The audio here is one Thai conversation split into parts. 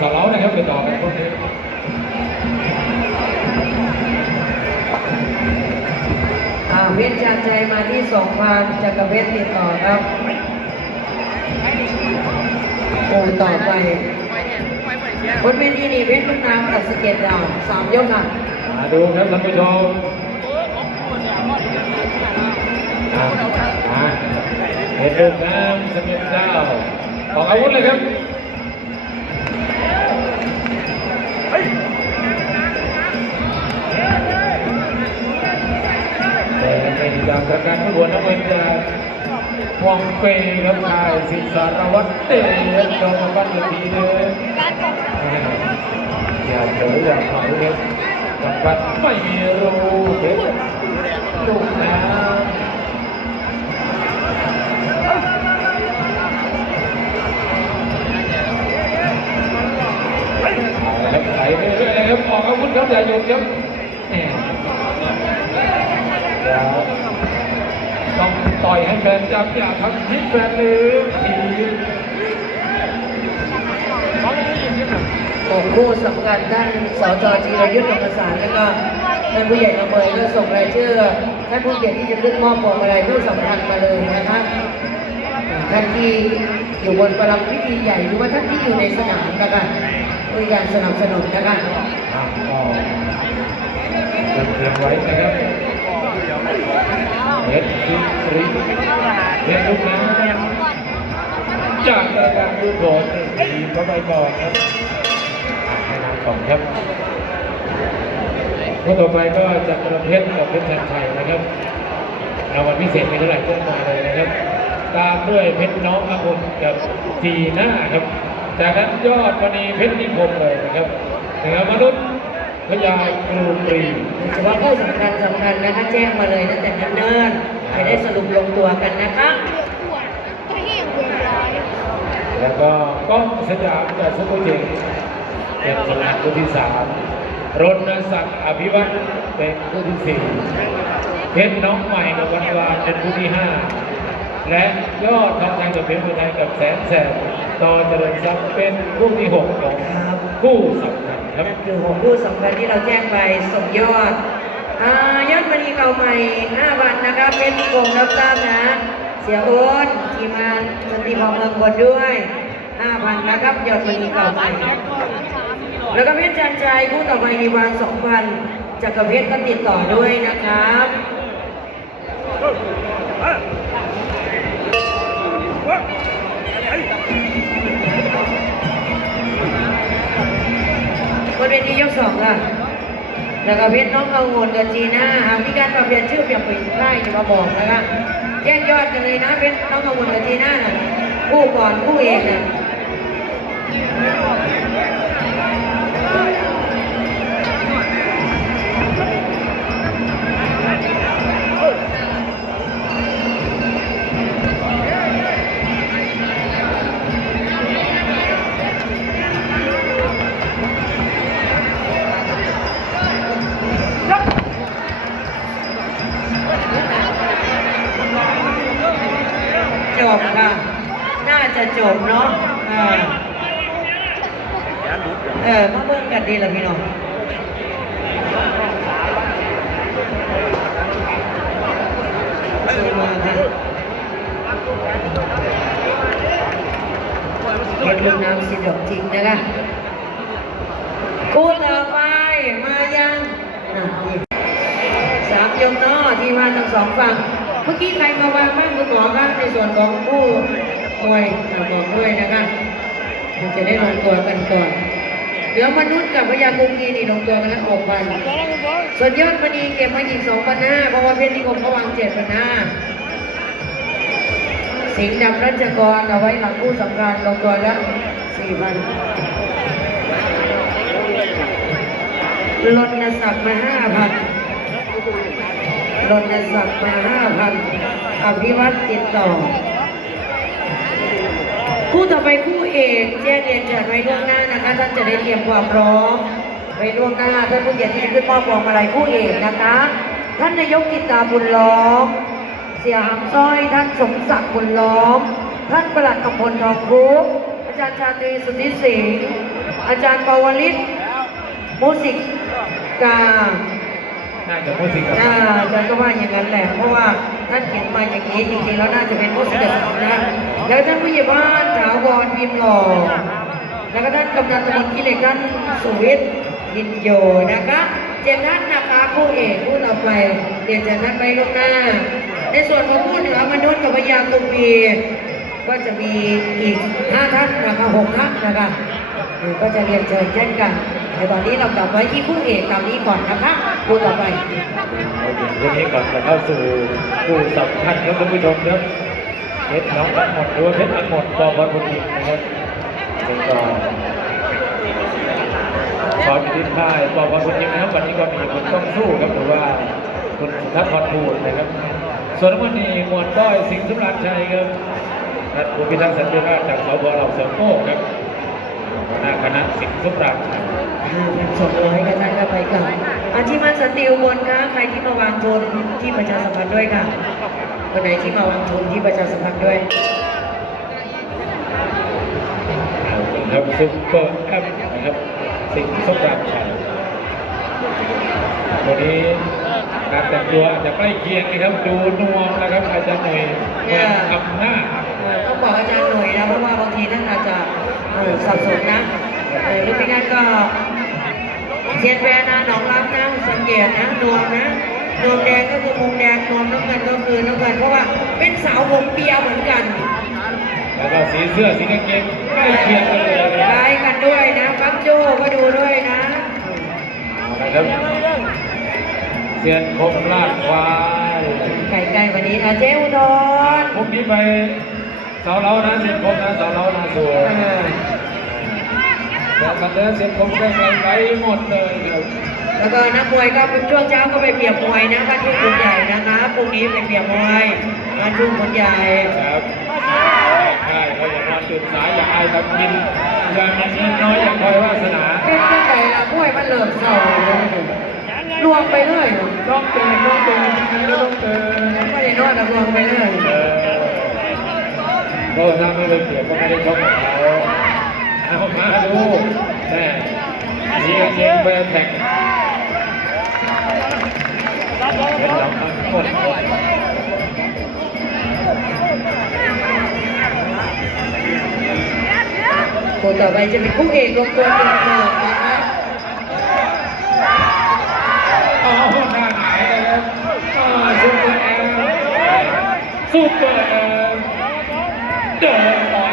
สองเล้านะครับติดต่อกันพวกนี้อ่าเพชรชาญชัยมาที่สองพันจักรเพชรติดต่อครับโอ้ต่อไปบนเวทีนี่เพชรลูกน้ำกับสะเก็ตดาวสามยกค่ะมาดูครับท่านผู้ชมอ่าอ่าเห็นลูกน้ำสมิธเจ้าออกอาวุธเลยครับ วองเปย์ครับนายศิษย์สารวัตรเตะจอมบันอีกทีหนึงอย่าเฉยอย่าถอยครับกับบัดไม่มีรูเพชรลูกน้ำเอาละครับไหลเรื่อยๆนะครับออกอาวุธครับอย่าหยุดครับแหม่เดี๋ยว ต้องต่อยให้แฟนจับอย่าทำให้แฟนลืมทีโอ้คู่สำคัญท่านสจจีรยุทธ์ธรรมศาสตร์แล้วก็ท่านผู้ใหญ่อำเภอก็ส่งรายชื่อท่านผู้เกียรติที่จะขึ้นมอบพวงมาลัยผู้สำคัญมาเลยนะคะท่านที่อยู่บนประลัมพิธีใหญ่หรือว่าท่านที่อยู่ในสนามนะคะคือการสนับสนุนนะคะอะก็เตรียมไว้นะครับ เฮ็ดซีรีเฮ็ดลูกน้ำจากรายการดูโดดทีมเข้าไปก่อนครับให้นำก่อนครับผู้ต่อไปก็จะประเภทกับเพชรแทนไทยนะครับรางวัลพิเศษมีเท่าไหร่ก็มาเลยนะครับ ตามด้วยเพชรน้องอาบุญกับจีน่าครับ จากนั้นยอดมณีเพชรนิคมเลยนะครับเหนือมนุษย์ พญากรูปรีเฉพาะผู้สำคัญสำคัญนะคะแจ้งมาเลยตั้งแต่เนิ่นๆให้ได้สรุปลงตัวกันนะคะแล้วก็ก้องสยามจากซุปเปอร์เจงเป็นสนามคู่ที่สามรณศักดิ์อภิวัตรเป็นคู่ที่สี่เพชรน้องใหม่กับวันวานเป็นคู่ที่ห้าและยอดทองแทงกับเพชรบุญไทยกับแสนแสบต่อเจริญทรัพย์เป็นคู่ที่หกของคู่สำคัญ ครับ นั่นคือของผู้สำคัญที่เราแจ้งไปส่งยอดอ่ายอดมณีเก่าใหม่5วันนะคะเป็นกรมรับทราบนะ เสียโอ๊ตทีมงานสตรีพอเมืองบนด้วย5,000นะครับยอดมณีเก่าใหม่ แล้วก็เพชรจันใจคู่ต่อไปมีวาง2,000จักรเพชรก็ติดต่อด้วยนะครับ สองล่ะ แล้วก็เพชรน้องเอางนกับจีน่าหากมีการปรับเปลี่ยนชื่อเปลี่ยนไปลี่ยนได้อย่ามาบอกนะคะแยกยอดกันเลยนะเพชรน้องเอางนกับจีน่าน่ะคู่ก่อนคู่เอกน่ะ จะจบเนาะเออเออมาเบิ่งกันดีละพี่น้องเห็นลูกน้ำสิดอกจริงนะคะคู่ต่อไปมายังสามยมเนาะที่ว่าทั้งสองฝั่ง เมื่อกี้ใครมาวางบ้างคุณหมอครับในส่วนของผู้ มวยมาบอกด้วยนะคะมันจะได้ลงตัวกันก่อนเดี๋ยวมนุษย์กับพยาคุกีนี่ลงตัวกันแล้วออกพันส่วนยอดมณีเก็บมาอีกสองพันห้าเพราะว่าเพชรนิคมเขาวางเจ็ดพันห้าสิงห์ดำรัชกรเอาไว้หลังผู้สำคัญลงตัวละสี่พันลดนศักดิ์มาห้าพันรณศักดิ์มาห้าพันอภิวัตติดต่อ คู่ต่อไปคู่เอกแจ้งเรียนจัดไว้ล่วงหน้านะคะท่านจะได้เตรียมความพร้อมไว้ล่วงหน้าท่านผู้เกียรติที่จะขึ้นมอบพวงมาลัยคู่เอกนะคะ ท่านนายกกิตตาบุญล้อม เสียหำสร้อยท่านสมศักดิ์บุญล้อม ท่านประหลัดกำพลทองคุกอาจารย์ชาตรีสุทธิสิงห์อาจารย์ปวลิศมุสิกาน่าจะพูดสิครับน่าจะก็ว่าอย่างนั้นแหละเพราะว่า ท่านเขียนมาอย่างนี้จริงๆแล้วน่าจะเป็นมุสิกานะ แล้วท่านผู้ใหญ่บ้านถาวรพิมหล่อแล้วก็ท่านกำนันตำบลขี้เล็กท่านสุวิทย์ยินโยนะคะเจ็ดท่านนะคะผู้เอกผู้ต่อไปเดี๋ยวจะท่านไปลงหน้า ในส่วนของผู้เหนือมนุษย์กับพยาตุวีก็จะมีอีกห้าท่านนะคะหกท่านนะคะก็จะเรียนเชิญเช่นกัน ในตอนนี้เรากลับไว้ที่ผู้เอกตามนี้ก่อนนะคะผู้ต่อไปวันนี้ก่อนจะเข้าสู่ผู้สำคัญครับท่านผู้ชมครับเพชรน้องทั้งหมดหรือว่าเพชรทั้งหมดปอบอลบุญอินนะครับเป็นก่อนขอมีทิศค่ายปอบอลบุญอินนะครับวันนี้ก็มีคุณต้องสู้ครับหรือว่าคุณทัศน์พรภูลนะครับ ส่วนวันนี้มวลต้อยสิงห์สุรานชัยครับท่านผู้พิทักษ์สันติราชจากสบเหล่าเสือโก้ครับหัวหน้าคณะสิงห์สุราชัย สองร้อยกันท่านก็ไปกับอาชีมันสติวบนคะใครที่มาวางโทนที่ประชาสัมพันธ์ด้วยค่ะ คนไหนที่มาวางโทนที่ประชาสัมพันธ์ด้วยครับซุปเปอร์แอปนะครับสิ่งที่สมรักชัยวันนี้การแต่งตัวอาจจะใกล้เคียงนะครับดูนวมนะครับอาจารย์หน่วยแวนอนาต้องบอกอาจารย์หน่อยนะเพราะว่าบางทีท่านอาจจะสับสนนะหรือไม่งั้นก็ เทียนแวนนะหนองรับนะสังเกตนะนวมนะนวมแดงก็คือมุมแดงนวมน้ำเงินก็คือน้ำเงินเพราะว่าเป็นสาวผมเปียเหมือนกันแล้วก็สีเสื้อสีกางเกงใกล้เคียงกันเลยนะคล้ายกันด้วยนะปั๊บโจ้ก็ดูด้วยนะครับเซียนคมลาดควายไก่ไก่วันนี้อาเจ้อุดรพรุ่งนี้ไปเสาเล้านะเซียนคมนะเสาเล้านะสวย แล้วกันเดินเซียนคมได้ไกลไปหมดเลยครับแล้วก็นักมวยก็เป็นช่วงเช้าก็ไปเปรียบมวยนะบ้านทุ่งคนใหญ่นะคะพรุ่งนี้ไปเปรียบมวยบ้านทุ่งคนใหญ่ครับใช่เขาอย่านอนตื่นสายอย่าอายทำกินอย่ามีเงินน้อยอย่าคอยวาสนาเป็นเรื่องใดละมวยมันเลิกเศร้าเลยรวมไปเลยต้องเตือนต้องเตือนต้องเตือนไม่ได้นอนแล้วรวมไปเลยเออก็ถ้าไม่เป็นเสียก็ไม่ได้ชกกับเขา เอามาดูแม่สีกางเกงแฟนแท็กเป็นเราทั้งหมดคนต่อไปจะเป็นคู่เอกลงตัวเป็นเกิดนะคะอ๋อหน้าไหนนะครับซุปเปอร์แอลซุปเปอร์แอลเดินต่อ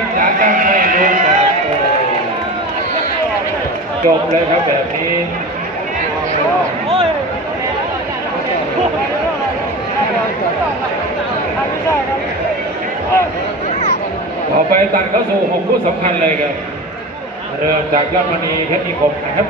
แอมจ๋าแอมไม่ลุกครับจบเลยครับแบบนี้ต่อไปตัดเข้าสู่หกคู่สำคัญเลยครับ เริ่มจากยอดมณีเพชรนิคมนะครับ